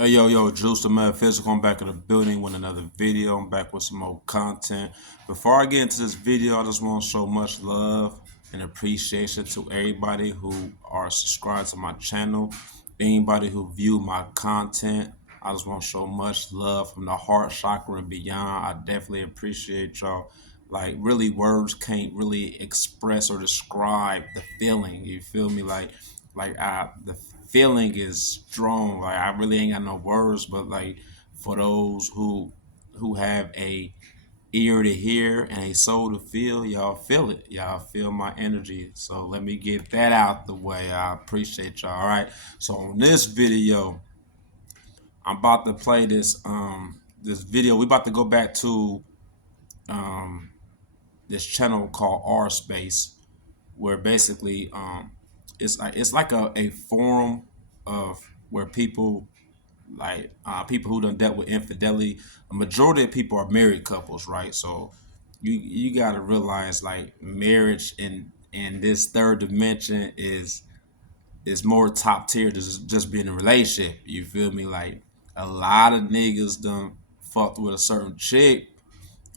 Hey, yo, Juice the Metaphysical. I'm back in the building with another video. I'm back with some more content. Before I get into this video, I just want to show much love and appreciation to everybody who are subscribed to my channel, anybody who view my content. I just want to show much love from the heart chakra and beyond. I definitely appreciate y'all. Like, really, words can't really express or describe the feeling. You feel me? The feeling is strong. Like, I really ain't got no words, but like, for those who have a ear to hear and a soul to feel, y'all feel it. Y'all feel my energy. So let me get that out the way. I appreciate y'all. All right. So on this video, I'm about to play this video. We about to go back to um this channel called R Space, where basically it's like a forum of where people who done dealt with infidelity. A majority of people are married couples, right? So you got to realize, like, marriage in this third dimension is more top tier than just being in a relationship. You feel me? Like, a lot of niggas done fucked with a certain chick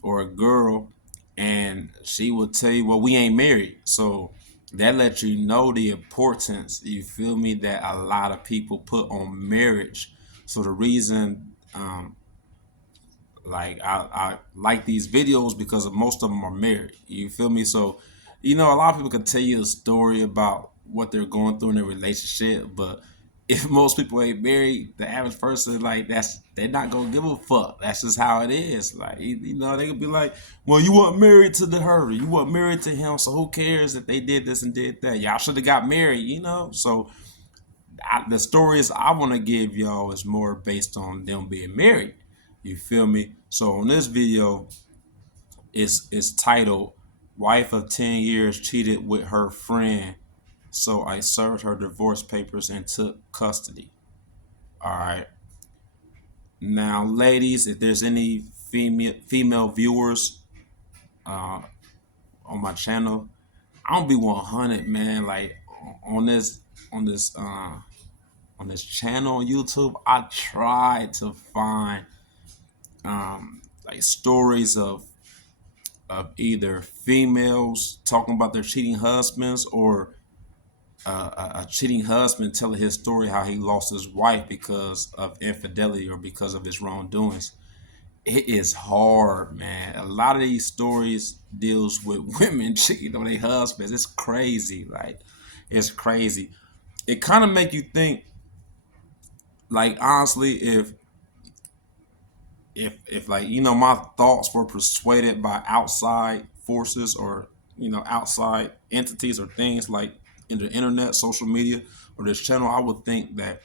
or a girl, and she will tell you, well, we ain't married. So that lets you know the importance, you feel me, that a lot of people put on marriage. So the reason I like these videos, because most of them are married. You feel me? So, a lot of people can tell you a story about what they're going through in their relationship, but if most people ain't married, the average person, like, they're not gonna give a fuck. That's just how it is. Like, they could be like, well, you weren't married to her, you weren't married to him, so who cares that they did this and did that? Y'all should have got married. So the stories I want to give y'all is more based on them being married. You feel me? So on this video, it's titled "Wife of 10 Years Cheated with Her Friend, so I served her divorce papers and took custody." All right. Now, ladies, if there's any female viewers uh, on my channel, I don't be 100, man. Like, on this on this on this channel on YouTube, I try to find like stories of either females talking about their cheating husbands, or a cheating husband telling his story how he lost his wife because of infidelity or because of his wrongdoings. It is hard, man. A lot of these stories deals with women cheating on their husbands. It's crazy. Like, it's crazy. It kind of make you think, like, honestly, if like, my thoughts were persuaded by outside forces, or outside entities or things, like in the internet, social media, or this channel, I would think that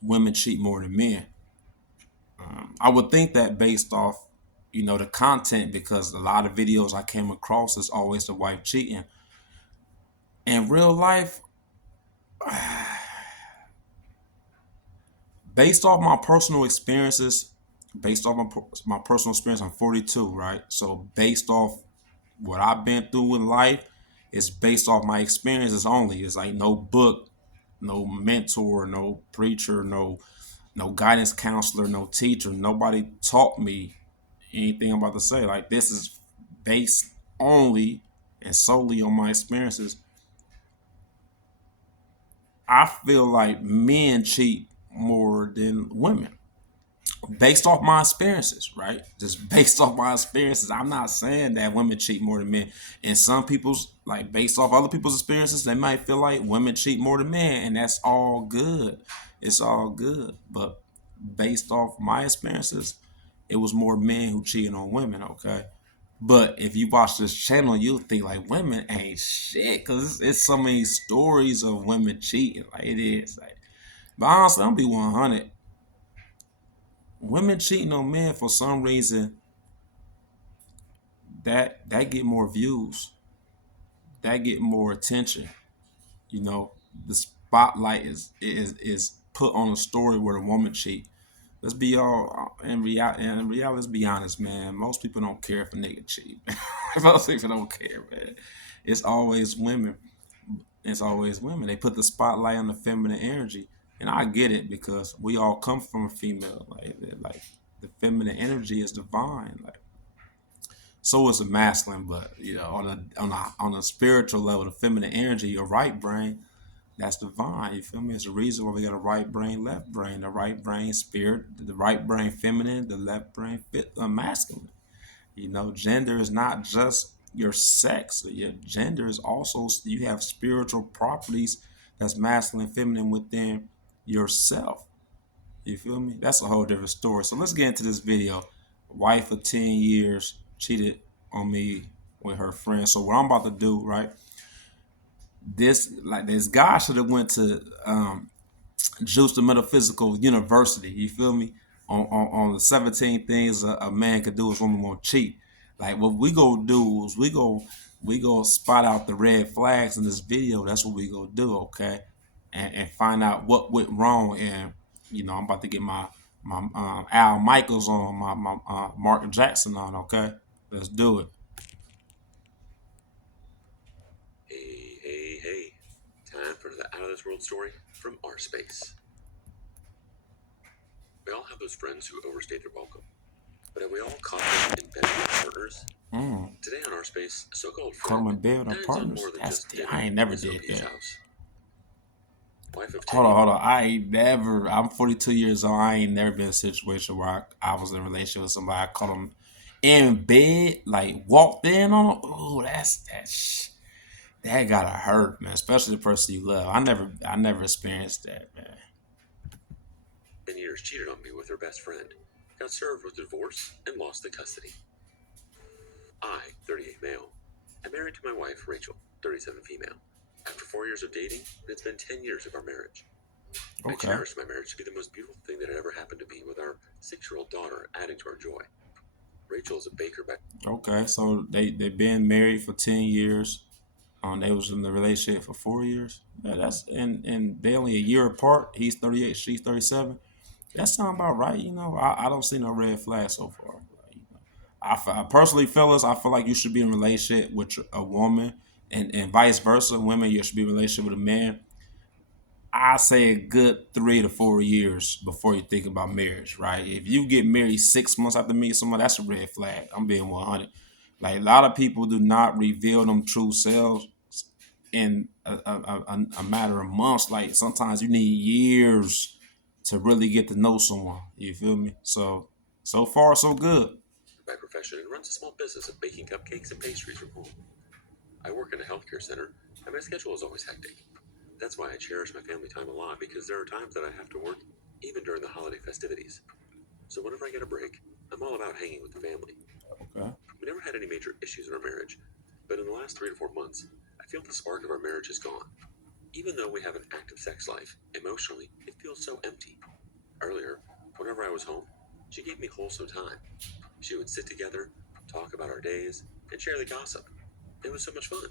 women cheat more than men. I would think that based off the content, because a lot of videos I came across is always the wife cheating. In real life, based off my personal experiences, based off my personal experience, I'm 42, right? So based off what I've been through in life, is based off my experiences only. It's like no book, no mentor, no preacher, no guidance counselor, no teacher. Nobody taught me anything I'm about to say. Like, this is based only and solely on my experiences. I feel like men cheat more than women, based off my experiences, right? Just based off my experiences. I'm not saying that women cheat more than men. And some people's, like, based off other people's experiences, they might feel like women cheat more than men, and that's all good. It's all good. But based off my experiences, it was more men who cheated on women, okay? But if you watch this channel, you'll think like women ain't shit, because it's so many stories of women cheating. Like, it is. Like, but honestly, I'm be 100. Women cheating on men, for some reason, that get more views, that get more attention. The spotlight is put on a story where a woman cheat. Let's be all in reality. Let's be honest, man. Most people don't care if a nigga cheat. Most people don't care, man. It's always women. It's always women. They put the spotlight on the feminine energy. And I get it because we all come from a female. Like the feminine energy is divine. Like so is the masculine, but on a spiritual level, the feminine energy, your right brain, that's divine. You feel me? It's the reason why we got a right brain, left brain. The right brain spirit, the right brain feminine, the left brain masculine. Gender is not just your sex. Your gender is also you have spiritual properties that's masculine, feminine within yourself. You feel me? That's a whole different story. So let's get into this video. Wife of 10 years cheated on me with her friend. So what I'm about to do, right? This guy should have went to Juice the Metaphysical University. You feel me? On the 17 things a man could do is woman won't cheat. Like what we go do is we go spot out the red flags in this video. That's what we go do, okay? And find out what went wrong. And I'm about to get my Al Michaels on, my Mark Jackson on, okay? Let's do it. Hey. Time for the Out of This World story from our space. We all have those friends who overstayed their welcome. But have we all caught them in bed with their partners? Today on our space, a so-called Caught them friend in bed with our dines on partners. more than That's just dinner I ain't never at did Sophie's that. house. Wife of Hold on, 10 hold on. I ain't never. I'm 42 years old. I ain't never been in a situation where I was in a relationship with somebody. I caught them in bed, like walked in on them. Oh, that gotta hurt, man. Especially the person you love. I never experienced that, man. years cheated on me with her best friend, got served with divorce, and lost the custody. I, 38 male, am married to my wife, Rachel, 37 female. After 4 years of dating, it's been 10 years of our marriage. I Okay, cherish my marriage to be the most beautiful thing that had ever happened to me, with our 6-year-old daughter adding to our joy. Rachel is a baker by okay. So they been married for 10 years. They was in the relationship for 4 years. Yeah, and they only a year apart. He's 38, she's 37. That sound about right. I don't see no red flag so far. I personally, fellas, I feel like you should be in a relationship with a woman, and vice versa. Women, you should be in a relationship with a man. I say a good 3 to 4 years before you think about marriage, right? If you get married 6 months after meeting someone, that's a red flag. I'm being 100. Like a lot of people do not reveal them true selves in a matter of months. Like sometimes you need years to really get to know someone. You feel me? So far so good. profession and runs a small business of baking cupcakes and pastries from home. I work in a healthcare center, and my schedule is always hectic. That's why I cherish my family time a lot, because there are times that I have to work, even during the holiday festivities. So whenever I get a break, I'm all about hanging with the family. Okay. We never had any major issues in our marriage, but in the last 3 to 4 months, I feel the spark of our marriage is gone. Even though we have an active sex life, emotionally, it feels so empty. Earlier, whenever I was home, she gave me wholesome time. She would sit together, talk about our days, and share the gossip. It was so much fun.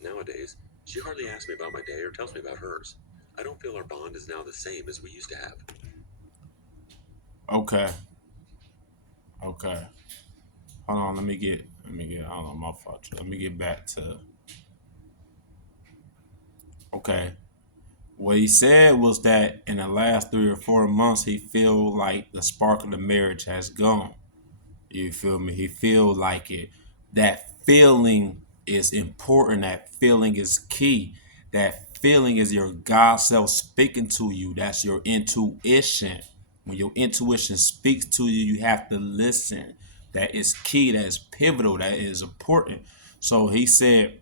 Nowadays, she hardly asks me about my day or tells me about hers. I don't feel our bond is now the same as we used to have. Okay. Okay. Hold on. Let me get. Hold on, my fault. Let me get back to. Okay. What he said was that in the last 3 or 4 months, he feel like the spark of the marriage has gone. You feel me? He feel like it. That feeling is important. That feeling is key. That feeling is your God self speaking to you. That's your intuition. When your intuition speaks to you, you have to listen. That is key. That is pivotal. That is important. So he said,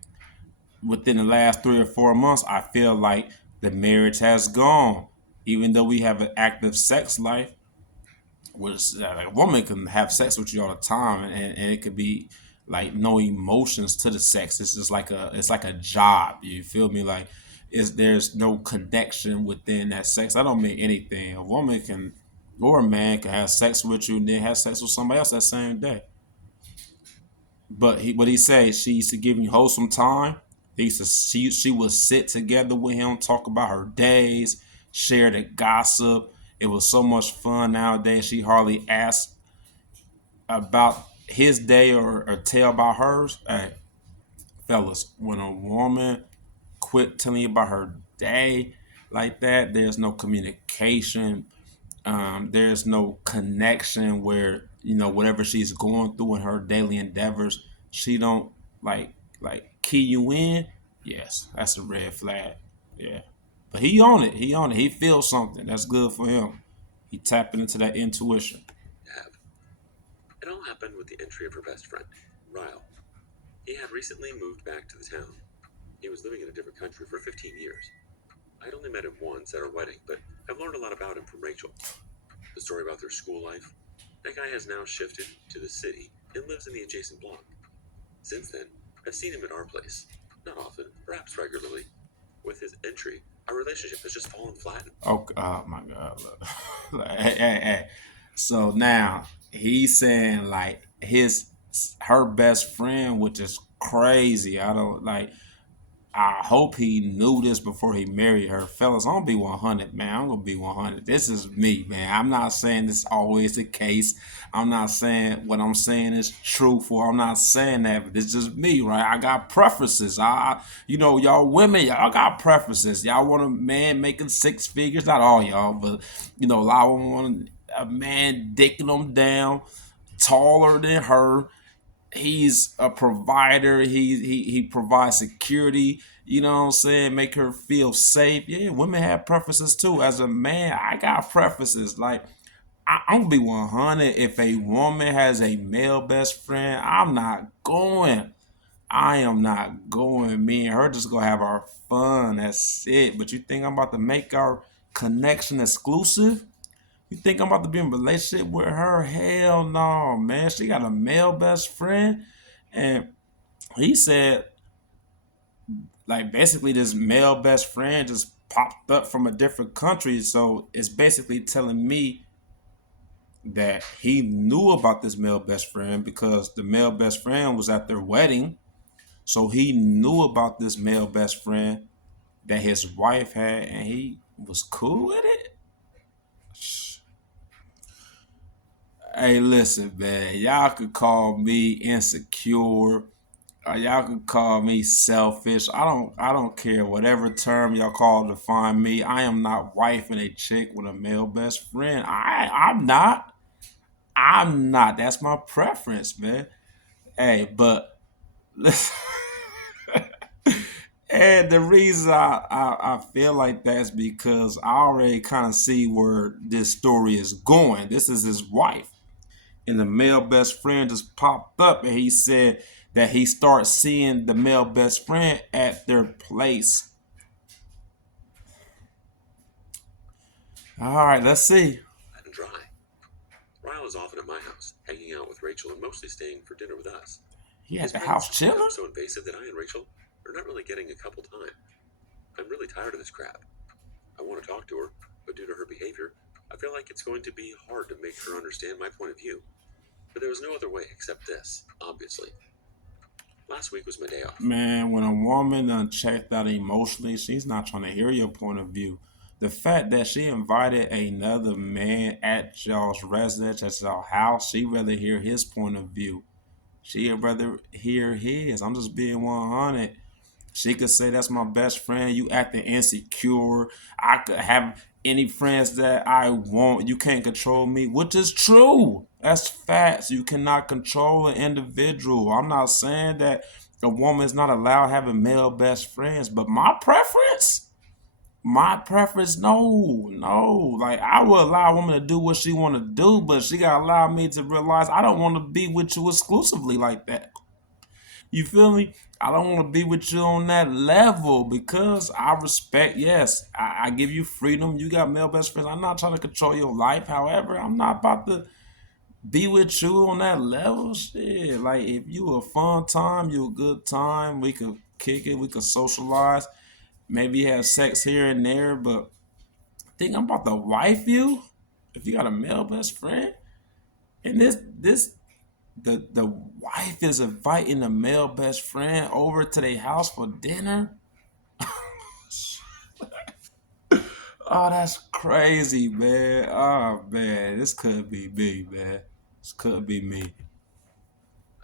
within the last 3 or 4 months, I feel like the marriage has gone. Even though we have an active sex life, which a woman can have sex with you all the time, and it could be like no emotions to the sex. It's just like a job. You feel me? Like there's no connection within that sex. I don't mean anything. A woman can or a man can have sex with you and then have sex with somebody else that same day. But what he said, she used to give me wholesome time. She would sit together with him, talk about her days, share the gossip. It was so much fun. Nowadays, she hardly asks about his day or tell about hers. Hey, fellas, when a woman quit telling you about her day, like that. There's no communication. There's no connection where whatever she's going through in her daily endeavors, she don't like key you in. Yes, that's a red flag. Yeah, but he on it. He on it. He feels something. That's good for him. He tapping into that intuition. Have. It all happened with the entry of her best friend, Ryle. He had recently moved back to the town. He was living in a different country for 15 years. I'd only met him once at our wedding, but I've learned a lot about him from Rachel. The story about their school life. That guy has now shifted to the city and lives in the adjacent block. Since then, I've seen him at our place. Not often, perhaps regularly. With his entry, our relationship has just fallen flat. Okay. Oh my God. Look. Hey, hey, hey. So now he's saying like her best friend, which is crazy. I don't like. I hope he knew this before he married her. Fellas, I'm gonna be 100, man. I'm gonna be 100. This is me, man. I'm not saying this is always the case. I'm not saying what I'm saying is truthful. I'm not saying that, but it's just me, right? I got preferences. Y'all women, y'all got preferences. Y'all want a man making six figures. Not all y'all, but a lot of them want a man dicking them down, taller than her. He's a provider. He provides security. You know what I'm saying? Make her feel safe. Yeah, women have preferences too. As a man, I got preferences. Like I'm gonna be 100. If a woman has a male best friend, I'm not going. I am not going. Me and her just gonna have our fun. That's it. But you think I'm about to make our connection exclusive? You think I'm about to be in a relationship with her? Hell no, man. She got a male best friend. And he said, like, basically, this male best friend just popped up from a different country. So it's basically telling me that he knew about this male best friend because the male best friend was at their wedding. So he knew about this male best friend that his wife had, and he was cool with it. Hey, listen, man. Y'all could call me insecure. Y'all could call me selfish. I don't care whatever term y'all call to define me. I am not wifing a chick with a male best friend. I'm not. I'm not. That's my preference, man. Hey, but listen. And the reason I feel like that is because I already kind of see where this story is going. This is his wife. And the male best friend just popped up and he said that he starts seeing the male best friend at their place. All right, let's see. And dry. Ryle is often at my house, hanging out with Rachel and mostly staying for dinner with us. He at His the presence house has become chilling. so invasive that I and Rachel are not really getting a couple time. I'm really tired of this crap. I want to talk to her, but due to her behavior, I feel like it's going to be hard to make her understand my point of view. But there was no other way except this, obviously. Last week was my day off. Man, when a woman done checked out emotionally, she's not trying to hear your point of view. The fact that she invited another man at y'all's residence, at y'all house, she rather hear his point of view. She'd rather hear his. I'm just being 100. She could say that's my best friend. You acting insecure. I could have any friends that I want. You can't control me, which is true. That's facts. You cannot control an individual. I'm not saying that a woman is not allowed having male best friends, but my preference, no, no. Like I will allow a woman to do what she want to do, but she gotta allow me to realize I don't want to be with you exclusively like that. You feel me? I don't want to be with you on that level because I respect, yes, I give you freedom. You got male best friends. I'm not trying to control your life. However, I'm not about to be with you on that level. Shit. Like, if you a fun time, you a good time, we could kick it, we could socialize, maybe have sex here and there, but think I'm about to wife you if you got a male best friend? And the wife is inviting the male best friend over to their house for dinner. Oh, that's crazy, man. Oh man, this could be me, man. This could be me.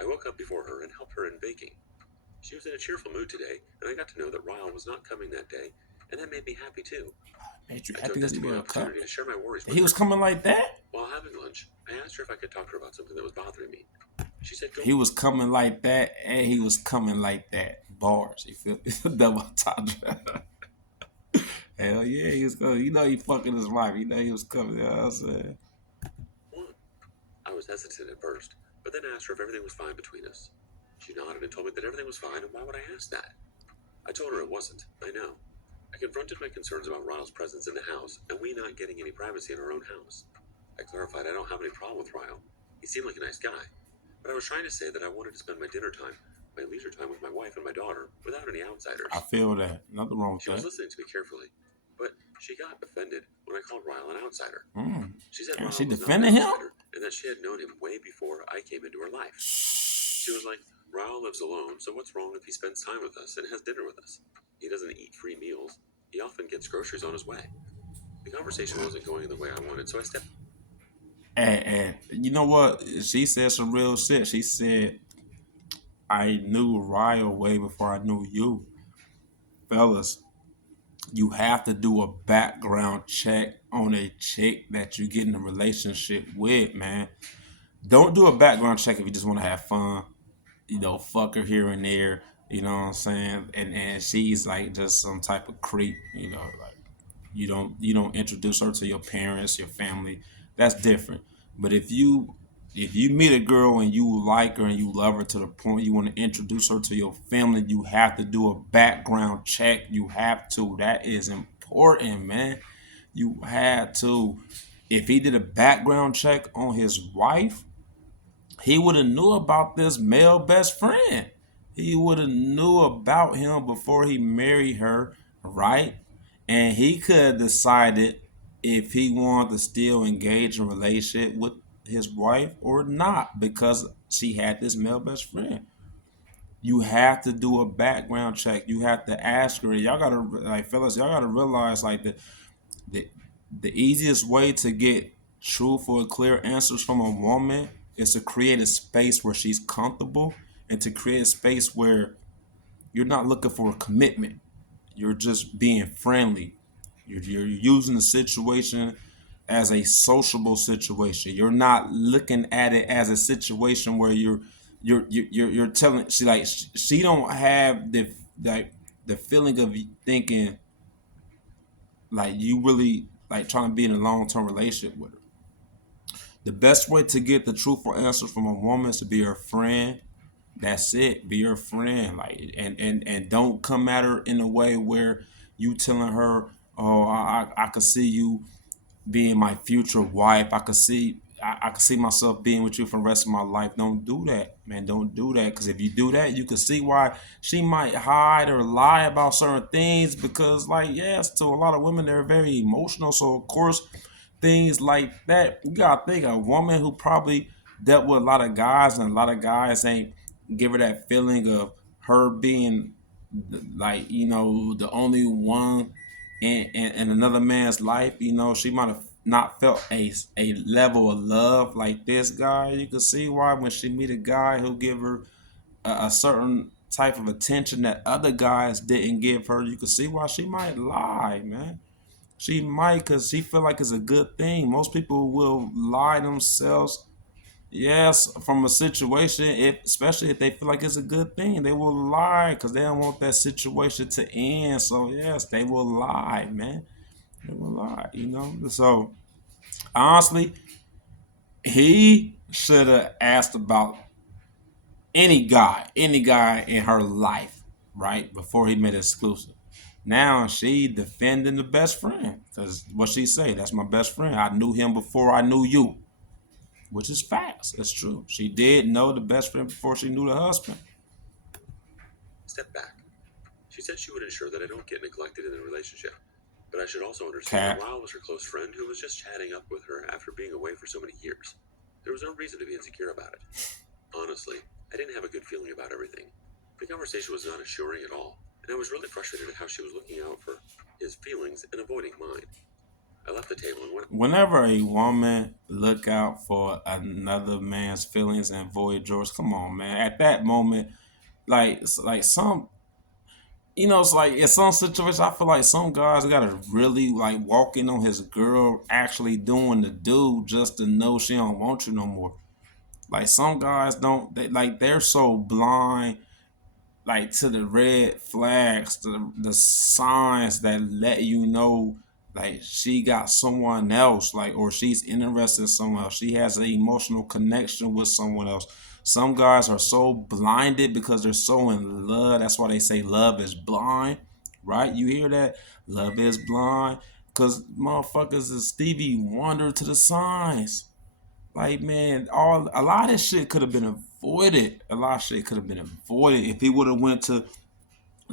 I woke up before her and helped her in baking. She was in a cheerful mood today, and I got to know that Ryle was not coming that day and that made me happy too. Made you I happy took because this he to be be an a cup? opportunity to share my worries with He her. was coming like that? While having lunch, I asked her if I could talk to her about something that was bothering me. She said, "Go." He was coming like that, and he was coming like that. Bars. You feel double entendre. Hell yeah, he was coming. You know he fucking his wife. You know he was coming. You know what I'm saying? One. I was hesitant at first, but then asked her if everything was fine between us. She nodded and told me that everything was fine, and why would I ask that? I told her it wasn't. I know. I confronted my concerns about Ryle's presence in the house, and we not getting any privacy in our own house. I clarified I don't have any problem with Ryle. He seemed like a nice guy. But I was trying to say that I wanted to spend my dinner time, my leisure time with my wife and my daughter, without any I outsiders. feel that. Nothing wrong with She was that. listening to me carefully, but she got offended when I called Ryle an outsider. Mm. She said And she Ryle was not an defending him? outsider, and that she had known him way before I came into her life. She was like, Ryle lives alone, so what's wrong if he spends time with us and has dinner with us? He doesn't eat free meals. He often gets groceries on his way. The conversation wasn't going the way I wanted, so I stepped. And you know what? She said some real shit. She said, I knew Ryle way before I knew you. Fellas, you have to do a background check on a chick that you get in a relationship with, man. Don't do a background check if you just want to have fun. You know, fuck her here and there. You know what I'm saying? And she's like just some type of creep. You know, like you don't introduce her to your parents, your family. That's different. But if you meet a girl and you like her and you love her to the point you want to introduce her to your family, you have to do a background check. You have to. That is important, man. You had to. If he did a background check on his wife, he would have knew about this male best friend. He would have knew about him before he married her, right? And he could have decided if he wanted to still engage in a relationship with his wife or not because she had this male best friend. You have to do a background check. You have to ask her. Y'all gotta like fellas, y'all gotta realize like the the easiest way to get truthful and clear answers from a woman is to create a space where she's comfortable and to create a space where you're not looking for a commitment. You're just being friendly. You're using the situation as a sociable situation. You're not looking at it as a situation where you're telling she don't have the feeling of thinking like you really like trying to be in a long term relationship with her. The best way to get the truthful answer from a woman is to be her friend. That's it. Be her friend. Like and don't come at her in a way where you telling her, oh, I could see you being my future wife. I could see myself being with you for the rest of my life. Don't do that, man. Don't do that. Because if you do that, you can see why she might hide or lie about certain things. Because, like, yes, to a lot of women, they're very emotional. So, of course, things like that, you gotta think a woman who probably dealt with a lot of guys, and a lot of guys ain't give her that feeling of her being like the only one in another man's life. She might have not felt a level of love like this guy. You can see why when she meet a guy who'll give her a certain type of attention that other guys didn't give her, you can see why she might lie, man. She might, because she feel like it's a good thing. Most people will lie themselves, yes, from a situation, especially if they feel like it's a good thing. They will lie because they don't want that situation to end. So yes, they will lie, man. They will lie. So honestly, he should have asked about any guy in her life, right, before he made it exclusive. Now she defending the best friend because what she say, that's my best friend. I knew him before I knew you, which is facts. That's true. She did know the best friend before she knew the husband. Step back. She said she would ensure that I don't get neglected in the relationship, but I should also understand that Cap. Ryle was her close friend who was just chatting up with her after being away for so many years. There was no reason to be insecure about it. Honestly, I didn't have a good feeling about everything. The conversation was not assuring at all, and I was really frustrated at how she was looking out for his feelings and avoiding mine. I left the table and went. Whenever a woman look out for another man's feelings and avoid yours, come on, man. At that moment, like some It's like in some situations, I feel like some guys gotta really like walk in on his girl actually doing the do just to know she don't want you no more. Like some guys don't, they're so blind like to the red flags, the signs that let you know like she got someone else, like or she's interested in someone else. She has an emotional connection with someone else. Some guys are so blinded because they're so in love. That's why they say love is blind, right? You hear that? Love is blind. Cause motherfuckers is Stevie Wonder to the signs. Like man, all a lot of shit could have been avoided. A lot of shit could have been avoided if he would have went to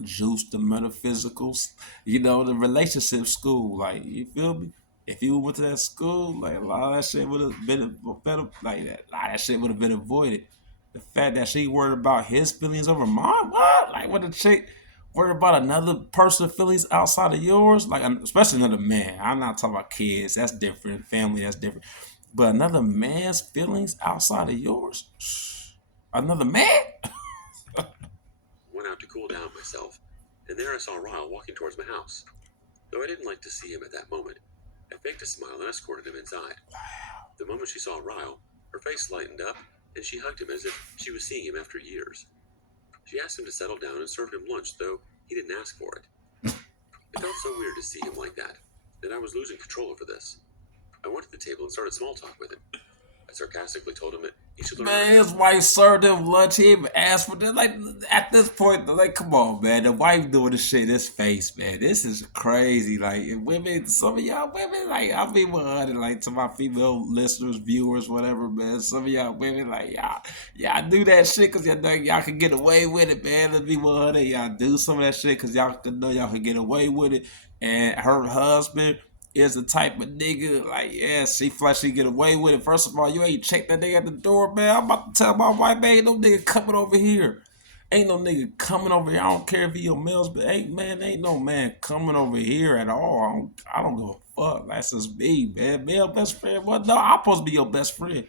Juice the Metaphysicals, the relationship school. Like you feel me? If he went to that school, like a lot of that shit would have been better. Like that, a lot of that shit would have been avoided. The fact that she worried about his feelings over mine, what? Like what a chick worried about another person's feelings outside of yours, like especially another man. I'm not talking about kids. That's different. Family, that's different. But another man's feelings outside of yours, another man. Went out to cool down myself, and there I saw Ryle walking towards my house. Though I didn't like to see him at that moment, I faked a smile and escorted him inside. The moment she saw Ryle, her face lightened up, and she hugged him as if she was seeing him after years. She asked him to settle down and served him lunch, though he didn't ask for it. It felt so weird to see him like that, and I was losing control over this. I went to the table and started small talk with him. I sarcastically told him that he should learn how to Man, his wife served him lunch. He even asked for that. Like at this point, like, come on, man. The wife doing this shit in his face, man. This is crazy. Like women, some of y'all women, like I mean, 100, like to my female listeners, viewers, whatever, man. Some of y'all women, like y'all do that shit because y'all know y'all can get away with it, man. Let's be 100. Y'all do some of that shit because y'all know y'all can get away with it. And her husband is the type of nigga, like, yeah, she flat she get away with it. First of all, you ain't check that nigga at the door, man. I'm about to tell my wife, man, ain't no nigga coming over here. Ain't no nigga coming over here. I don't care if he your males, but ain't no man coming over here at all. I don't give a fuck. That's just me, man. Male best friend. What? No, I'm supposed to be your best friend.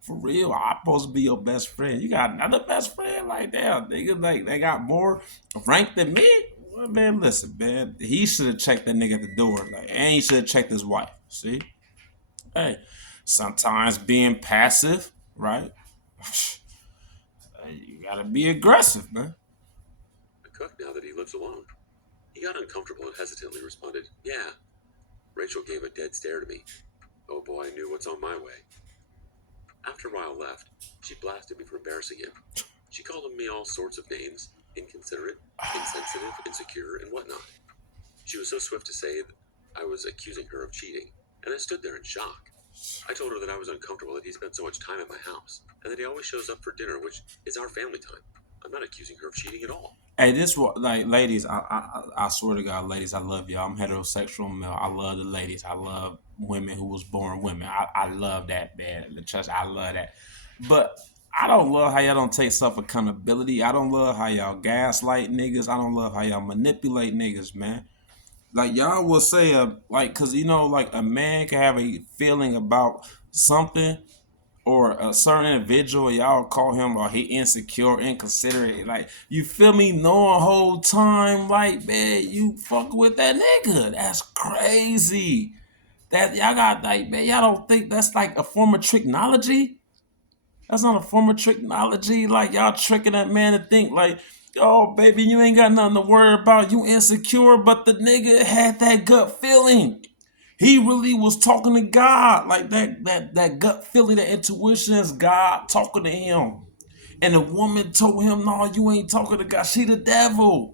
For real, I'm supposed to be your best friend. You got another best friend like that, nigga. Like they got more rank than me. Well, man, listen, man. He should have checked that nigga at the door, like, and he should have checked his wife. See, hey, sometimes being passive, right? You gotta be aggressive, man. I cook now that he lives alone. He got uncomfortable and hesitantly responded, "Yeah." Rachel gave a dead stare to me. Oh boy, I knew what's on my way. After Ryle left, she blasted me for embarrassing him. She called me all sorts of names, inconsiderate, insensitive, insecure, and whatnot. She was so swift to say that I was accusing her of cheating, and I stood there in shock. I told her that I was uncomfortable that he spent so much time at my house, and that he always shows up for dinner, which is our family time. I'm not accusing her of cheating at all. Hey, this like ladies, I swear to God, ladies, I love y'all. I'm heterosexual male. I love the ladies. I love women who was born women. I love that, man. The church, I love that. But I don't love how y'all don't take self accountability. I don't love how y'all gaslight niggas. I don't love how y'all manipulate niggas, man. Like y'all will say like, cause like a man can have a feeling about something or a certain individual, y'all call him or he insecure, inconsiderate. Like, you feel me? Knowing whole time, like, man, you fuck with that nigga. That's crazy. That y'all got like, man, y'all don't think that's like a form of technology? That's not a form of technology. Like y'all tricking that man to think like, oh baby, you ain't got nothing to worry about. You insecure, but the nigga had that gut feeling. He really was talking to God, like that gut feeling, that intuition is God talking to him. And the woman told him, "No, you ain't talking to God. She the devil.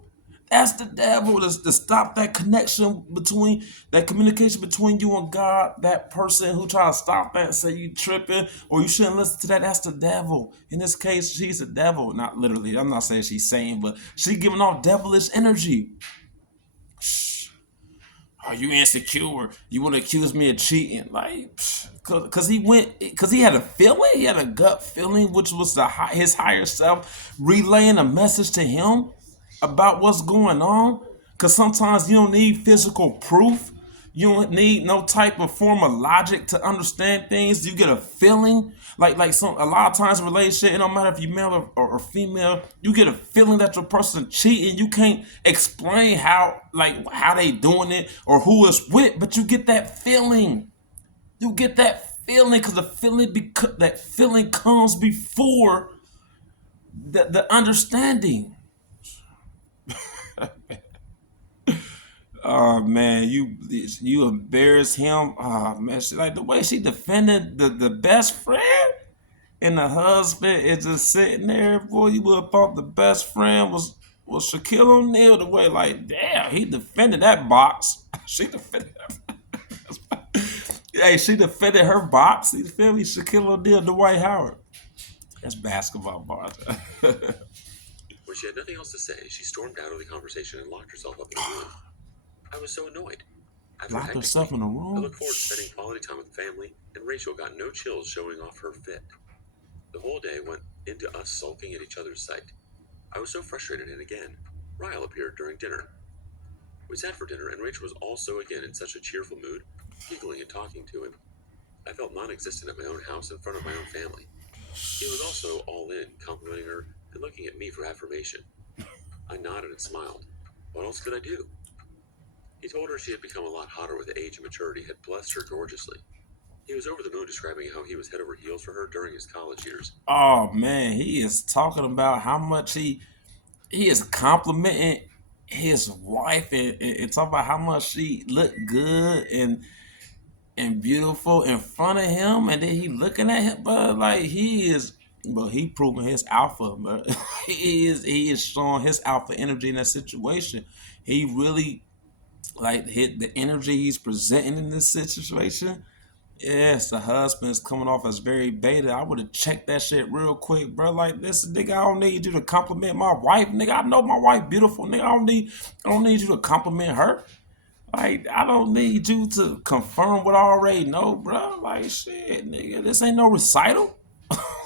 That's the devil to stop that connection between that communication between you and God. That person who try to stop that, say you tripping or you shouldn't listen to that. That's the devil. In this case, she's the devil. Not literally. I'm not saying she's saying, but she giving off devilish energy. Are you insecure? You want to accuse me of cheating? Like, cause he had a feeling, he had a gut feeling, which was his higher self relaying a message to him about what's going on. Cause sometimes you don't need physical proof You don't need no type of form of logic to understand things. You get a feeling, like some a lot of times in relationship, it don't matter if you male or female, you get a feeling that your person cheating. You can't explain how they doing it or who it's with, but you get that feeling. You get that feeling because that feeling comes before the understanding. Oh man, you embarrass him. Oh man, like the way she defended the best friend and the husband is just sitting there. Boy, you would have thought the best friend was Shaquille O'Neal. The way, like, damn, he defended that box. She defended. Hey, she defended her box. You feel me? Shaquille O'Neal, Dwight Howard. That's basketball, bars. When she had nothing else to say, she stormed out of the conversation and locked herself up in a room. I was so annoyed. After a Locked hectic herself week, in a I room. looked forward to spending quality time with the family, and Rachel got no chills showing off her fit. The whole day went into us sulking at each other's sight. I was so frustrated, and again, Ryle appeared during dinner. We sat for dinner, and Rachel was also again in such a cheerful mood, giggling and talking to him. I felt non-existent at my own house in front of my own family. He was also all in, complimenting her and looking at me for affirmation. I nodded and smiled. What else could I do? He told her she had become a lot hotter with age and maturity, had blessed her gorgeously. He was over the moon describing how he was head over heels for her during his college years. Oh man, he is talking about how much he is complimenting his wife and talking about how much she looked good and beautiful in front of him, and then he looking at him, but like he proving his alpha, but he is showing his alpha energy in that situation. He really like hit the energy he's presenting in this situation. Yes, the husband's coming off as very beta. I would have checked that shit real quick, bro. Like, listen, nigga, I don't need you to compliment my wife, nigga. I know my wife beautiful, nigga. I don't need you to compliment her. Like, I don't need you to confirm what I already know, bro. Like, shit, nigga, this ain't no recital.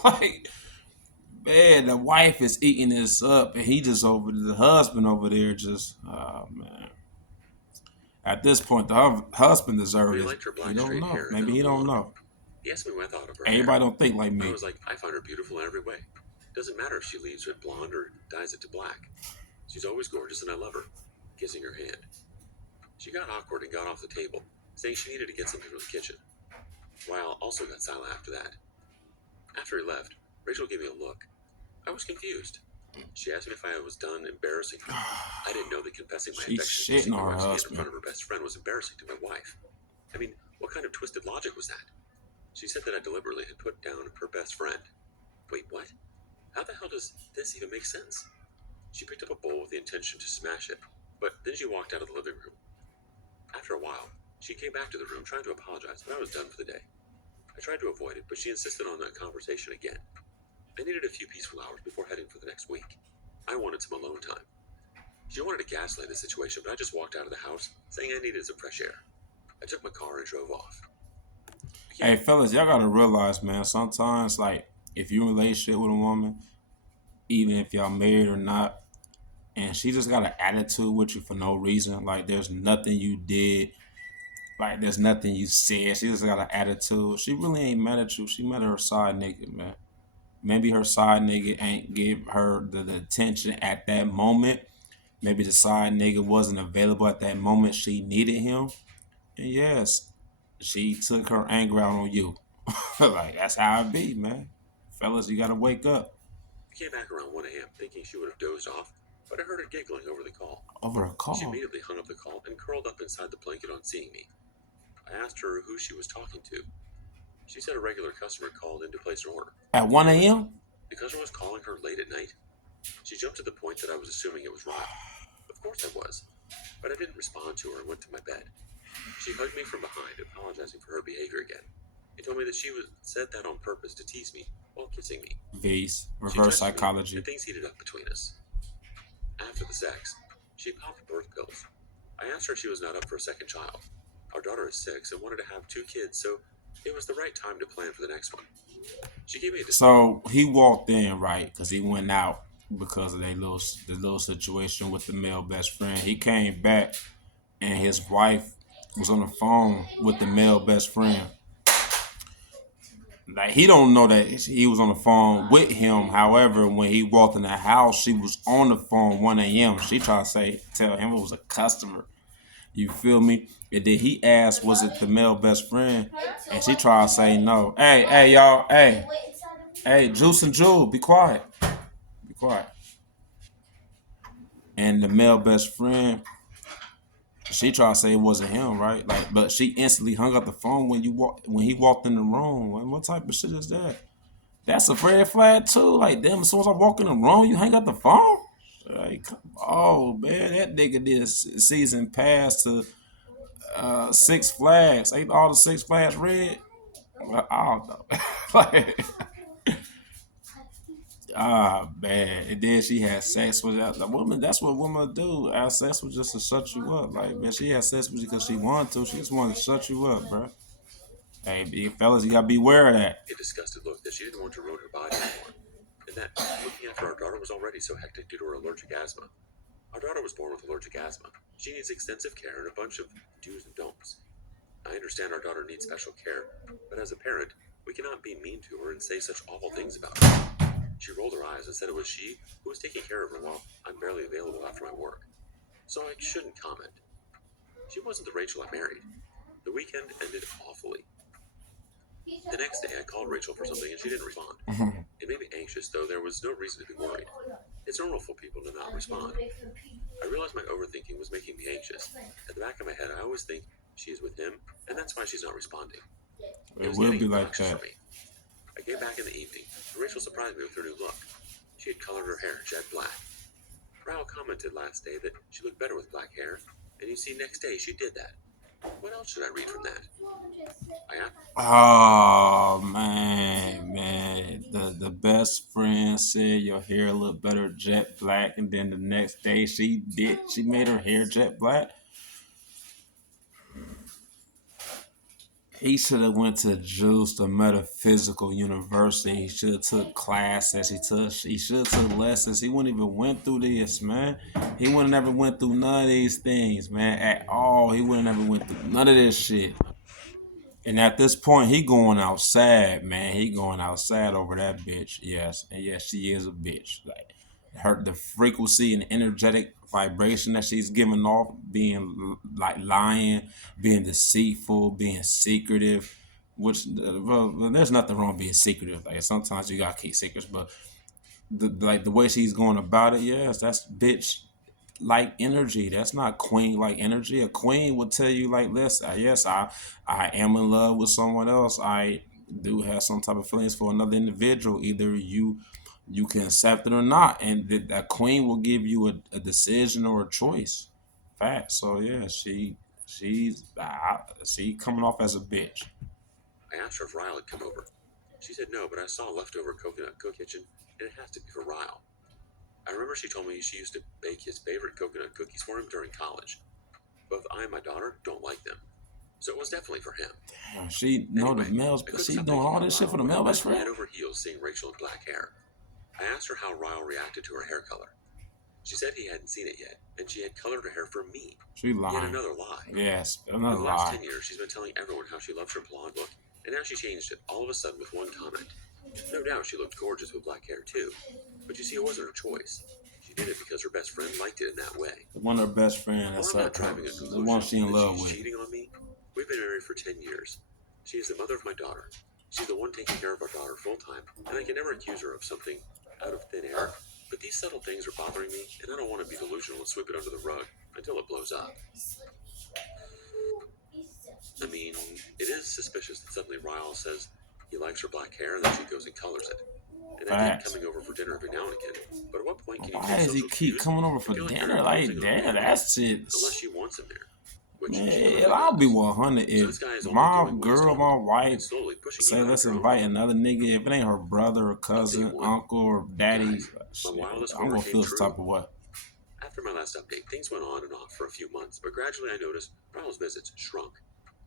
Like, man, the wife is eating this up, and the husband over there just, oh man. At this point, the husband But deserves he it. liked her He black don't straight know. hair and Maybe then he a don't blonde. know. He asked me what I thought of her Everybody hair. don't think like I me. was like, I find her beautiful in every way. Doesn't matter if she leaves it blonde or dyes it to black. She's always gorgeous and I love her. Kissing her hand. She got awkward and got off the table, saying she needed to get something from the kitchen. Ryle also got silent after that. After he left, Rachel gave me a look. I was confused. She asked me if I was done embarrassing her. I didn't know that confessing my She's affection to shitting seek my on her wife's hand in husband. front of her best friend was embarrassing to my wife. I mean, what kind of twisted logic was that? She said that I deliberately had put down her best friend. Wait, what? How the hell does this even make sense? She picked up a bowl with the intention to smash it, but then she walked out of the living room. After a while, she came back to the room trying to apologize, but I was done for the day. I tried to avoid it, but she insisted on that conversation again. I needed a few peaceful hours before heading for the next week. I wanted some alone time. She wanted to gaslight the situation, but I just walked out of the house, saying I needed some fresh air. I took my car and drove off. Hey, fellas, y'all gotta realize, man. Sometimes, like, if you're in a relationship with a woman, even if y'all married or not, and she just got an attitude with you for no reason, like there's nothing you did, like there's nothing you said. She just got an attitude. She really ain't mad at you. She mad at her side nigga, man. Maybe her side nigga ain't give her the attention at that moment. Maybe the side nigga wasn't available at that moment she needed him. And yes, she took her anger out on you. Like that's how it be, man. Fellas, you gotta wake up I came back around 1 a.m. thinking she would have dozed off, but I heard her giggling over the call. over a She call. immediately hung up the call and curled up inside the blanket on seeing me. I asked her who she was talking to. She said a regular customer called in to place an order. At 1 a.m.? The customer was calling her late at night. She jumped to the point that I was assuming it was Ryle. Of course I was, but I didn't respond to her and went to my bed. She hugged me from behind, apologizing for her behavior again. He told me that she said that on purpose to tease me while kissing me. V's, She reverse touched me, psychology. and things heated up between us. After the sex, she popped birth pills. I asked her if she was not up for a second child. Our daughter is 6 and wanted to have 2 kids, so it was the right time to plan for the next one. She gave me a So he walked in, right? Because he went out because of the little situation with the male best friend. He came back and his wife was on the phone with the male best friend. Like he don't know that he was on the phone with him. However, when he walked in the house, she was on the phone 1 a.m. She tried to tell him it was a customer. You feel me? And then he asked, was it the male best friend? And she tried to say no. Hey, y'all, hey, Juice and Jewel, be quiet. Be quiet. And the male best friend, she tried to say it wasn't him, right? Like, but she instantly hung up the phone when he walked in the room. Like, what type of shit is that? That's a red flag too. Like, damn, as soon as I walk in the room, you hang up the phone. Like, oh man, that nigga did a season pass to Six Flags. Ain't all the Six Flags red? Well, I don't know. Like, man. And then she had sex with the woman. That's what women do. Our sex was just to shut you up. Like, man, she had sex with you because she wanted to. She just wanted to shut you up, bro. Hey, big fellas, you gotta beware of that. A disgusted look that she didn't want to ruin her body anymore, and that looking after our daughter was already so hectic due to her allergic asthma. Our daughter was born with allergic asthma. She needs extensive care and a bunch of do's and don'ts. I understand our daughter needs special care, but as a parent, we cannot be mean to her and say such awful things about her. She rolled her eyes and said it was she who was taking care of her while I'm barely available after my work. So I shouldn't comment. She wasn't the Rachel I married. The weekend ended awfully. The next day, I called Rachel for something and she didn't respond. It made me anxious, though there was no reason to be worried. It's normal for people to not respond. I realized my overthinking was making me anxious. At the back of my head, I always think she is with him, and that's why she's not responding. It will be like that. For me. I came back in the evening, and Rachel surprised me with her new look. She had colored her hair jet black. Raul commented last day that she looked better with black hair, and you see, next day she did that. What else should I read from that? Oh man. The best friend said your hair looked better jet black, and then the next day she made her hair jet black. He should have went to Juice, the Metaphysical University. He should have took classes. He should have took lessons. He wouldn't even went through this, man. He would have never went through none of these things, man, at all. He would have never went through none of this shit. And at this point, he going outside, man. He going outside over that bitch. Yes, and yes, she is a bitch. Like the frequency and energetic vibration that she's giving off, being like lying, being deceitful, being secretive. Which well, there's nothing wrong with being secretive. Like sometimes you gotta keep secrets, but the way she's going about it, yes, that's bitch like energy. That's not queen like energy. A queen would tell you like this. Yes, I am in love with someone else. I do have some type of feelings for another individual. Either you can accept it or not, and that queen will give you a decision or a choice. Fact. So yeah, she's coming off as a bitch. I asked her if Ryle had come over. She said no, but I saw leftover coconut cook kitchen, and it has to be for Ryle. I remember she told me she used to bake his favorite coconut cookies for him during college. Both I and my daughter don't like them. So it was definitely for him. Damn, she know the males, but she doing all this shit for the male best friend. Head over heels seeing Rachel in black hair. I asked her how Ryle reacted to her hair color. She said he hadn't seen it yet, and she had colored her hair for me. She lied. Yet another lie. Yes, another lie. For the last 10 years, she's been telling everyone how she loves her blonde look, and now she changed it all of a sudden with one comment. No doubt she looked gorgeous with black hair too, but you see, it wasn't her choice. She did it because her best friend liked it in that way. One of her best friends, that's the one she in love with. Cheating on me? We've been married for 10 years. She is the mother of my daughter. She's the one taking care of our daughter full time, and I can never accuse her of something out of thin air. But these subtle things are bothering me, and I don't want to be delusional and sweep it under the rug until it blows up. I mean, it is suspicious that suddenly Ryle says he likes her black hair and then she goes and colors it. And I get coming over for dinner every now and again. But at what point can you Why does he keep coming over for dinner? Like, damn, that's it. Unless she wants him there. Man, I'll be 100 if my girl, my wife say let's invite another nigga. If it ain't her brother or cousin, uncle or daddy, I'm gonna feel some type of way. After my last update, things went on and off for a few months, but gradually I noticed Ryle's visits shrunk.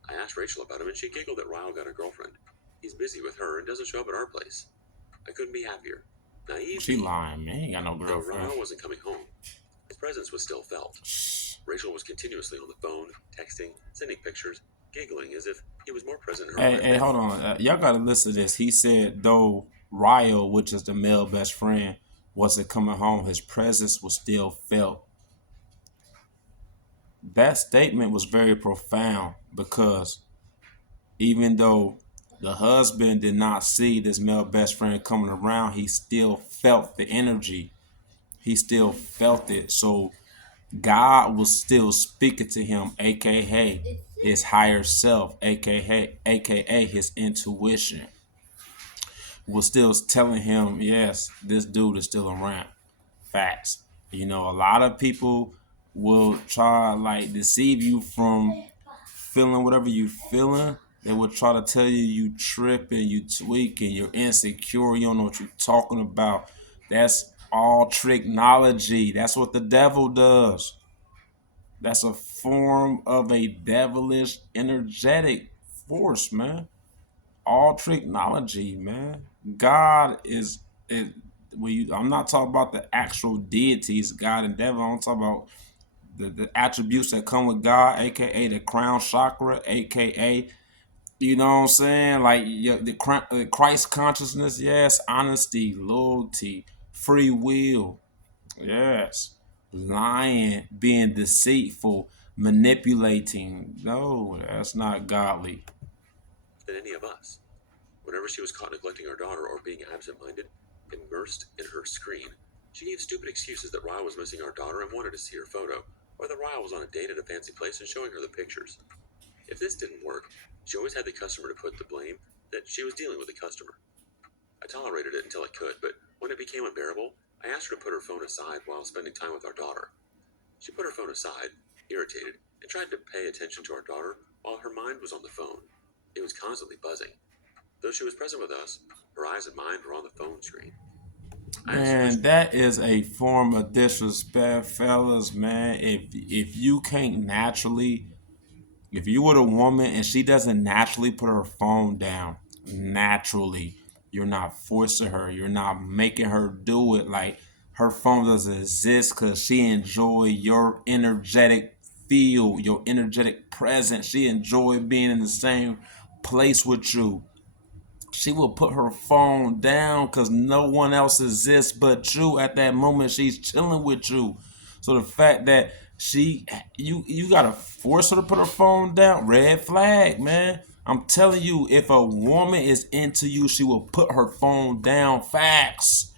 I asked Rachel about him, and she giggled that Ryle got a girlfriend. He's busy with her and doesn't show up at our place. I couldn't be happier. Naively, she lying, man. He ain't got no girlfriend. Ryle wasn't coming home. His presence was still felt. Rachel was continuously on the phone, texting, sending pictures, giggling as if he was more present in her Hey, life hey, than hold ever. on. Y'all gotta listen to this. He said though Ryo, which is the male best friend, wasn't coming home, his presence was still felt. That statement was very profound because even though the husband did not see this male best friend coming around, he still felt the energy. He still felt it. So God was still speaking to him, aka his higher self, aka his intuition, was still telling him, yes, this dude is still around. Facts. You know, a lot of people will try like deceive you from feeling whatever you feeling. They will try to tell you tripping, you tweaking, you're insecure, you don't know what you're talking about. That's all tricknology. That's what the devil does. That's a form of a devilish energetic force, man. All tricknology, man. God is I'm not talking about the actual deities, God and devil. I'm talking about the attributes that come with God, aka the crown chakra, aka you know what I'm saying, like the Christ consciousness, yes, honesty, loyalty, free will, yes, lying, being deceitful, manipulating. No, that's not godly. Than any of us. Whenever she was caught neglecting our daughter or being absent-minded, immersed in her screen, she gave stupid excuses that Ryle was missing our daughter and wanted to see her photo, or that Ryle was on a date at a fancy place and showing her the pictures. If this didn't work, she always had the customer to put the blame that she was dealing with the customer. I tolerated it until I could, but when it became unbearable, I asked her to put her phone aside while spending time with our daughter. She put her phone aside, irritated, and tried to pay attention to our daughter while her mind was on the phone. It was constantly buzzing. Though she was present with us, her eyes and mind were on the phone screen. I asked her. Man, that is a form of disrespect, fellas. Man, if you can't naturally, if you were a woman and she doesn't naturally put her phone down, naturally, you're not forcing her. You're not making her do it. Like her phone doesn't exist because she enjoy your energetic feel, your energetic presence. She enjoy being in the same place with you. She will put her phone down because no one else exists but you at that moment. She's chilling with you. So the fact that you gotta force her to put her phone down, red flag, man. I'm telling you, if a woman is into you, she will put her phone down. Facts.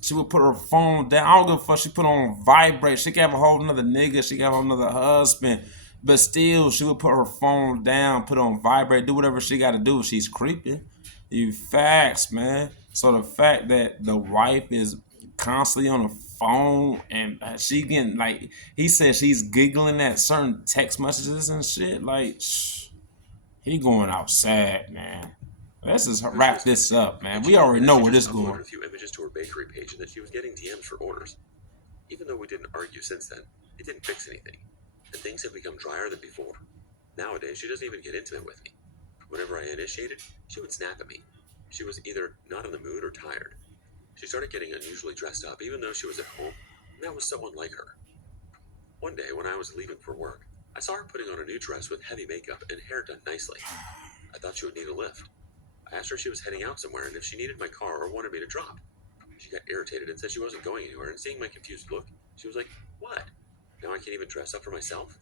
She would put her phone down. I don't give a fuck. She put on vibrate. She can have a whole nother nigga. She can have a whole nother husband. But still, she would put her phone down, put on vibrate, do whatever she got to do. She's creeping. You facts, man. So the fact that the wife is constantly on the phone and she getting like he said she's giggling at certain text messages and shit. Like he going outside, man. Let's just Who she was wrap this texting, up, man. and We she told me already that know she where just this going. uploaded a few images to her bakery page and that she was getting DMs for orders. Even though we didn't argue since then, it didn't fix anything, and things have become drier than before. Nowadays, she doesn't even get intimate with me. Whenever I initiated, she would snap at me. She was either not in the mood or tired. She started getting unusually dressed up, even though she was at home, and that was so unlike her. One day, when I was leaving for work, I saw her putting on a new dress with heavy makeup and hair done nicely. I thought she would need a lift. I asked her if she was heading out somewhere and if she needed my car or wanted me to drop. She got irritated and said she wasn't going anywhere, and seeing my confused look, she was like, "What? Now I can't even dress up for myself?"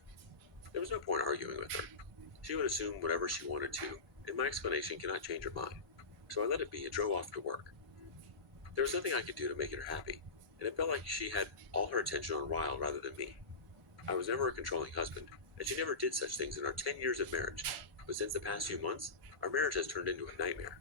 There was no point arguing with her. She would assume whatever she wanted to, and my explanation cannot change her mind. So I let it be and drove off to work. There was nothing I could do to make her happy, and it felt like she had all her attention on Ryle rather than me. I was never a controlling husband, and she never did such things in our 10 years of marriage. But since the past few months, our marriage has turned into a nightmare.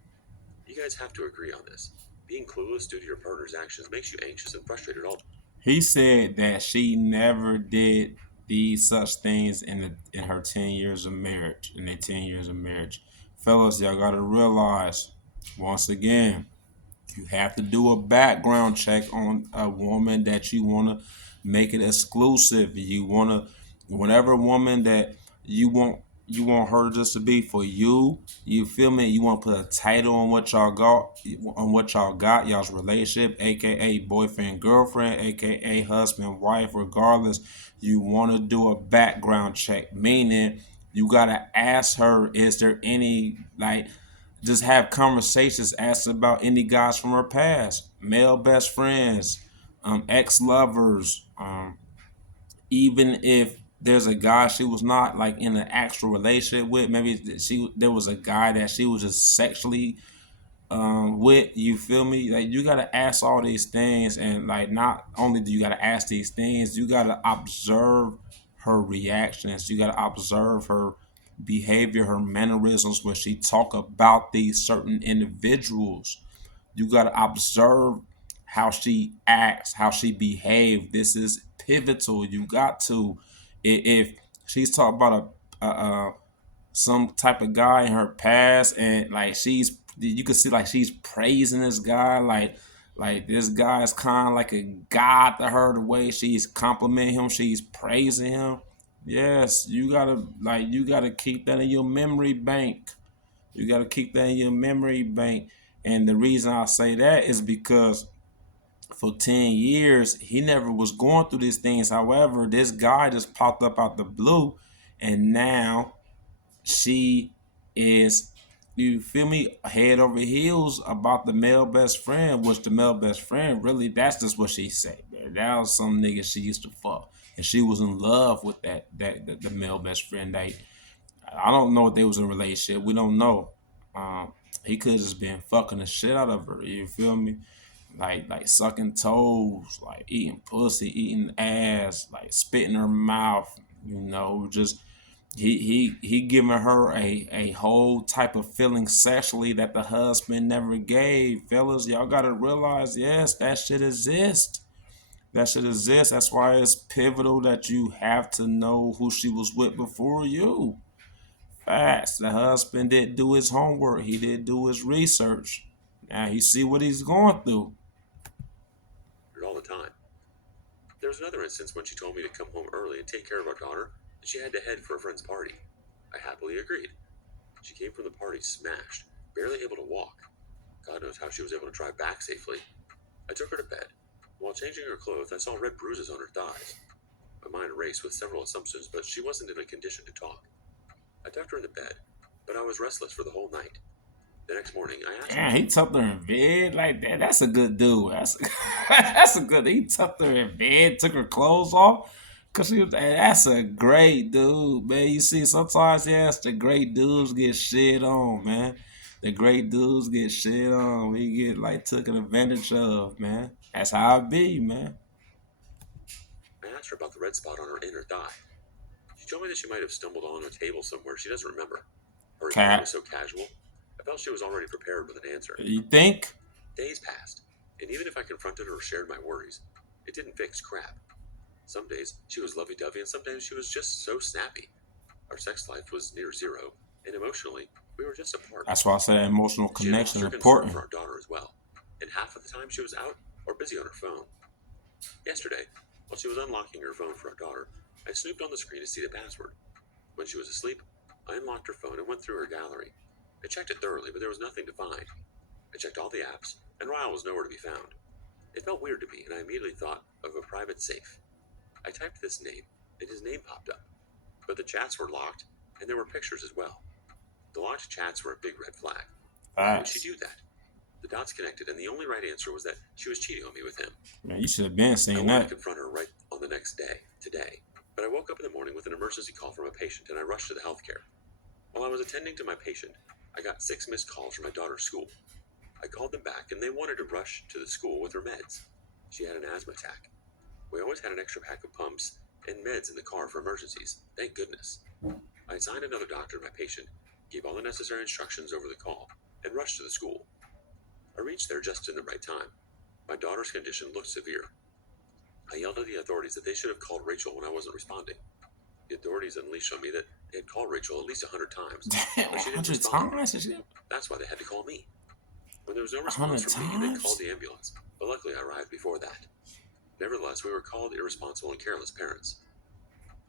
You guys have to agree on this. Being clueless due to your partner's actions makes you anxious and frustrated all. He said that she never did these such things in her 10 years of marriage. In their 10 years of marriage, fellas, y'all gotta realize once again, you have to do a background check on a woman that you want to make it exclusive. You want to, whatever woman that you want you want her just to be for you. You feel me? You want to put a title on what y'all got, y'all's relationship, aka boyfriend, girlfriend, aka husband, wife, regardless. You want to do a background check, meaning you gotta ask her, is there any like just have conversations, ask about any guys from her past, male best friends, ex lovers, even if there's a guy she was not like in an actual relationship with, maybe there was a guy that she was just sexually with, you feel me? Like you gotta ask all these things, and like not only do you gotta ask these things, you gotta observe her reactions, you gotta observe her behavior, her mannerisms when she talk about these certain individuals. You got to observe how she acts, how she behaves. This is pivotal. You got to, if she's talking about some type of guy in her past, and like you can see like she's praising this guy, like this guy is kind of like a god to her. The way she's complimenting him, she's praising him. Yes, you gotta keep that in your memory bank. You got to keep that in your memory bank. And the reason I say that is because for 10 years, he never was going through these things. However, this guy just popped up out the blue. And now she is, you feel me, head over heels about the male best friend, which the male best friend really, that's just what she said. Man. That was some nigga she used to fuck. And she was in love with the male best friend. I don't know if they was in a relationship. We don't know. Um, he could have just been fucking the shit out of her. You feel me? Like sucking toes, like eating pussy, eating ass, like spitting her mouth. You know, just he giving her a whole type of feeling sexually that the husband never gave. Fellas, y'all gotta realize, yes, that shit exists. That shit exists. That's why it's pivotal that you have to know who she was with before you. Facts. The husband didn't do his homework. He didn't do his research. Now he see what he's going through. All the time. There was another instance when she told me to come home early and take care of our daughter, and she had to head for a friend's party. I happily agreed. She came from the party smashed, barely able to walk. God knows how she was able to drive back safely. I took her to bed. While changing her clothes, I saw red bruises on her thighs. My mind raced with several assumptions, but she wasn't in a condition to talk. I tucked her in the bed, but I was restless for the whole night. The next morning, I asked her. Damn, he tucked her in bed like that. That's a good dude. That's a good. He tucked her in bed, took her clothes off. Cause that's a great dude, man. You see, sometimes yes, the great dudes get shit on, man. The great dudes get shit on. We get like taken advantage of, man. That's how it be, man. I asked her about the red spot on her inner thigh. She told me that she might have stumbled on a table somewhere she doesn't remember. Her reply was Cat, so casual, I felt she was already prepared with an answer. you think? Days passed, and even if I confronted her or shared my worries, it didn't fix crap. Some days she was lovey dovey, and sometimes she was just so snappy. Our sex life was near zero, and emotionally, we were just apart. That's why I said emotional She had lost connection her is concern important. for our daughter as well, and half of the time she was out or busy on her phone. Yesterday, while she was unlocking her phone for our daughter, I snooped on the screen to see the password. When she was asleep, I unlocked her phone and went through her gallery. I checked it thoroughly, but there was nothing to find. I checked all the apps, and Ryle was nowhere to be found. It felt weird to me, and I immediately thought of a private safe. I typed this name, and his name popped up. But the chats were locked, and there were pictures as well. The locked chats were a big red flag. Why would she Facts. do that? The dots connected, and the only right answer was that she was cheating on me with him. Man, you should have been I saying wanted to that. confront her right on the next day, today. But I woke up in the morning with an emergency call from a patient, and I rushed to the healthcare. While I was attending to my patient, I got 6 missed calls from my daughter's school. I called them back, and they wanted to rush to the school with her meds. She had an asthma attack. We always had an extra pack of pumps and meds in the car for emergencies. Thank goodness. I assigned another doctor to my patient, gave all the necessary instructions over the call, and rushed to the school. I reached there just in the right time. My daughter's condition looked severe. I yelled at the authorities that they should have called Rachel when I wasn't responding. The authorities unleashed on me that they had called Rachel at least 100 times, Damn, but she didn't 100 respond. times? And shit? That's why they had to call me. When there was no 100 response from me, they times? called the ambulance, but luckily I arrived before that. Nevertheless, we were called irresponsible and careless parents.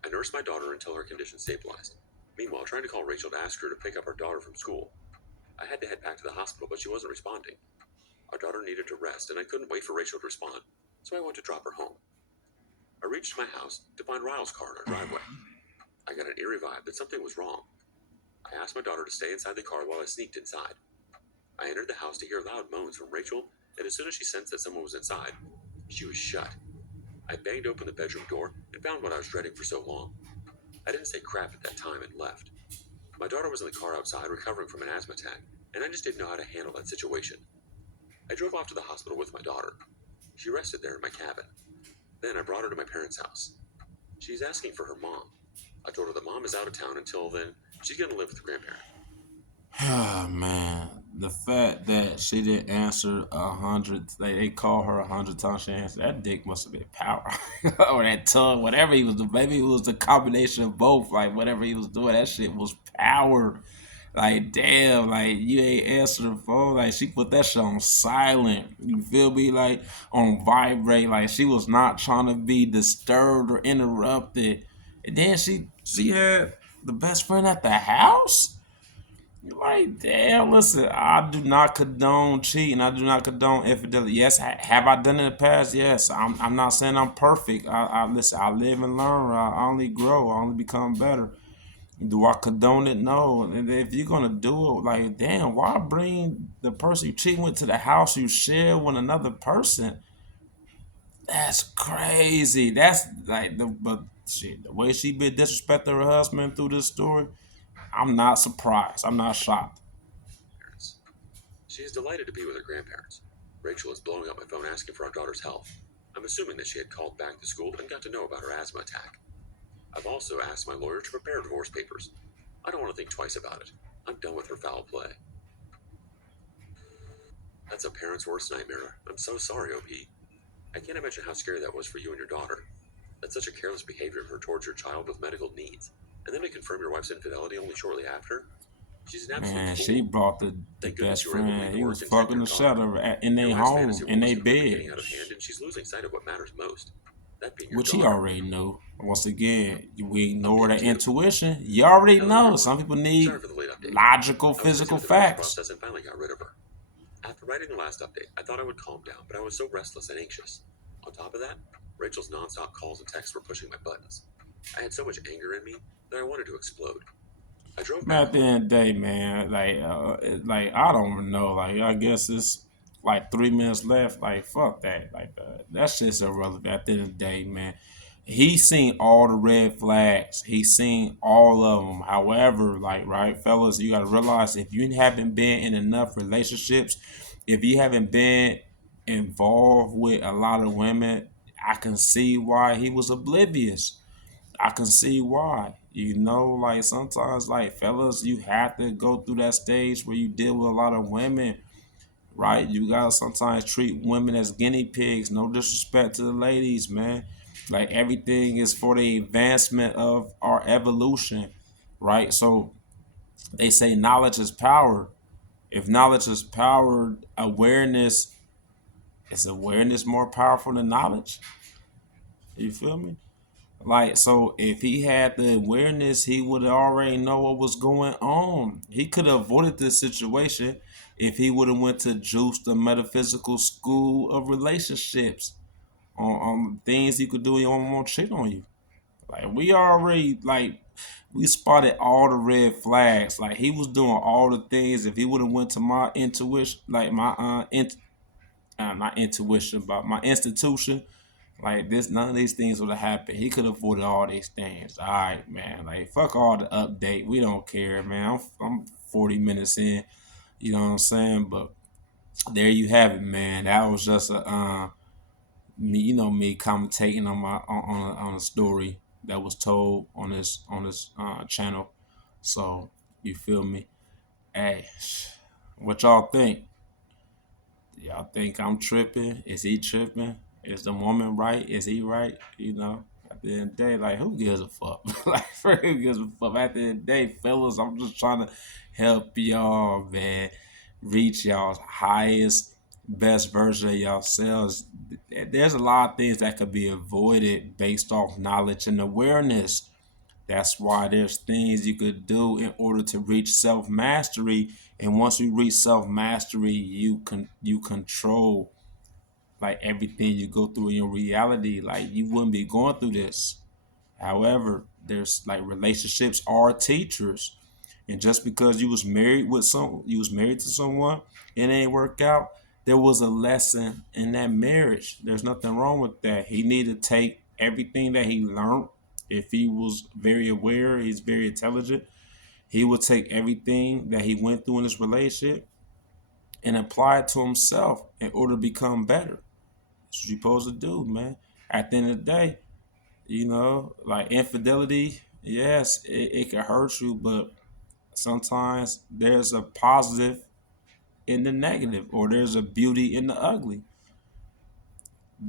I nursed my daughter until her condition stabilized. Meanwhile, trying to call Rachel to ask her to pick up our daughter from school. I had to head back to the hospital, but she wasn't responding. Our daughter needed to rest, and I couldn't wait for Rachel to respond, so I went to drop her home. I reached my house to find Ryle's car in our driveway. I got an eerie vibe that something was wrong. I asked my daughter to stay inside the car while I sneaked inside. I entered the house to hear loud moans from Rachel, and as soon as she sensed that someone was inside, she was shut. I banged open the bedroom door and found what I was dreading for so long. I didn't say crap at that time and left. My daughter was in the car outside recovering from an asthma attack, and I just didn't know how to handle that situation. I drove off to the hospital with my daughter. She rested there in my cabin. Then I brought her to my parents' house. She's asking for her mom. I told her that mom is out of town until then. She's going to live with the grandparent. Oh man, the fact that she didn't answer 100, they call her 100 times, she answered. That dick must have been power, or that tongue, whatever he was doing. Maybe it was the combination of both. Like whatever he was doing, that shit was power. Like damn, like you ain't answer the phone. Like she put that shit on silent. You feel me? Like on vibrate. Like she was not trying to be disturbed or interrupted. And then she had the best friend at the house. Like, damn, listen, I do not condone cheating. I do not condone infidelity. Yes, have I done it in the past? Yes. I'm not saying I'm perfect. I listen, I live and learn. I only grow. I only become better. Do I condone it? No. And if you're gonna do it, like, damn, why bring the person you cheating with to the house you share with another person? That's crazy. That's like but shit, the way she been disrespecting her husband through this story, I'm not surprised. I'm not shocked. Parents. She is delighted to be with her grandparents. Rachel is blowing up my phone asking for our daughter's health. I'm assuming that she had called back to school and got to know about her asthma attack. I've also asked my lawyer to prepare divorce papers. I don't want to think twice about it. I'm done with her foul play. That's a parent's worst nightmare. I'm so sorry, OP. I can't imagine how scary that was for you and your daughter. That's such a careless behavior of her towards your child with medical needs. And then to confirm your wife's infidelity only shortly after? She's an absolute Man, fool. she brought the Thank goodness best you were able to make friend. the He work was and tend fucking your the shit out daughter. of her in Your their last home, fantasy in their was quickly bed, getting out of hand, and she's losing sight of what matters most. That being your which he daughter. already knew. Once again, we ignore Update that 2. intuition. You already Hello, know. everyone. Some people Sorry need for the late update. logical, I was busy physical with the divorce facts. process and finally got rid of her. After writing the last update, I thought I would calm down, but I was so restless and anxious. On top of that, Rachel's nonstop calls and texts were pushing my buttons. I had so much anger in me that I wanted to explode. I drove Man, back at the home. end of the day, man, like I don't know. Like I guess it's like 3 minutes left. Like fuck that. Like that shit's irrelevant. At the end of the day, man, he seen all the red flags. He seen all of them. However, like right, fellas, you gotta realize if you haven't been in enough relationships, if you haven't been involved with a lot of women, I can see why he was oblivious. I can see why. You know, like sometimes, like fellas, you have to go through that stage where you deal with a lot of women, right? You gotta sometimes treat women as guinea pigs. No disrespect to the ladies, man. Like everything is for the advancement of our evolution, right? So they say knowledge is power. If knowledge is power, awareness is awareness more powerful than knowledge. You feel me? Like, so if he had the awareness, he would already know what was going on. He could have avoided this situation if he would have went to Juice, the metaphysical school of relationships, on things he could do. He won't cheat on you. Like we already we spotted all the red flags. Like he was doing all the things. If he would have went to my intuition, like my not intuition, but my institution, like this, none of these things would have happened. He could have avoided all these things. All right, man. Like fuck all the update. We don't care, man. I'm 40 minutes in. You know what I'm saying? But there you have it, man. That was just a me, me commentating on my on a story that was told on this channel. So you feel me? Hey, what y'all think? Y'all think I'm tripping? Is he tripping? Is the woman right? Is he right? At the end of the day, like, who gives a fuck? Like, who gives a fuck? At the end of the day, fellas, I'm just trying to help y'all, man, reach y'all's highest, best version of yourselves. There's a lot of things that could be avoided based off knowledge and awareness. That's why there's things you could do in order to reach self mastery. And once you reach self mastery, you control like everything you go through in your reality. Like you wouldn't be going through this. However, there's like relationships are teachers. And just because you was married to someone, and it ain't work out, there was a lesson in that marriage. There's nothing wrong with that. He needed to take everything that he learned. If he was very aware, he's very intelligent. He would take everything that he went through in this relationship and apply it to himself in order to become better. That's what you're supposed to do, man. At the end of the day, like infidelity, yes, it can hurt you, but sometimes there's a positive in the negative, or there's a beauty in the ugly.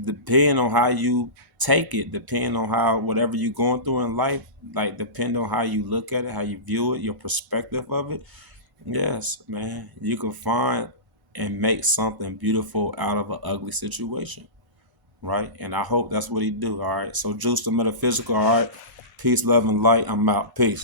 Depending on how you take it, depending on how whatever you're going through in life, like depending on how you look at it, how you view it, your perspective of it. Yes, man, you can find and make something beautiful out of an ugly situation, right? And I hope that's what he do. All right. So Juice the Metaphysical. All right. Peace, love, and light. I'm out. Peace.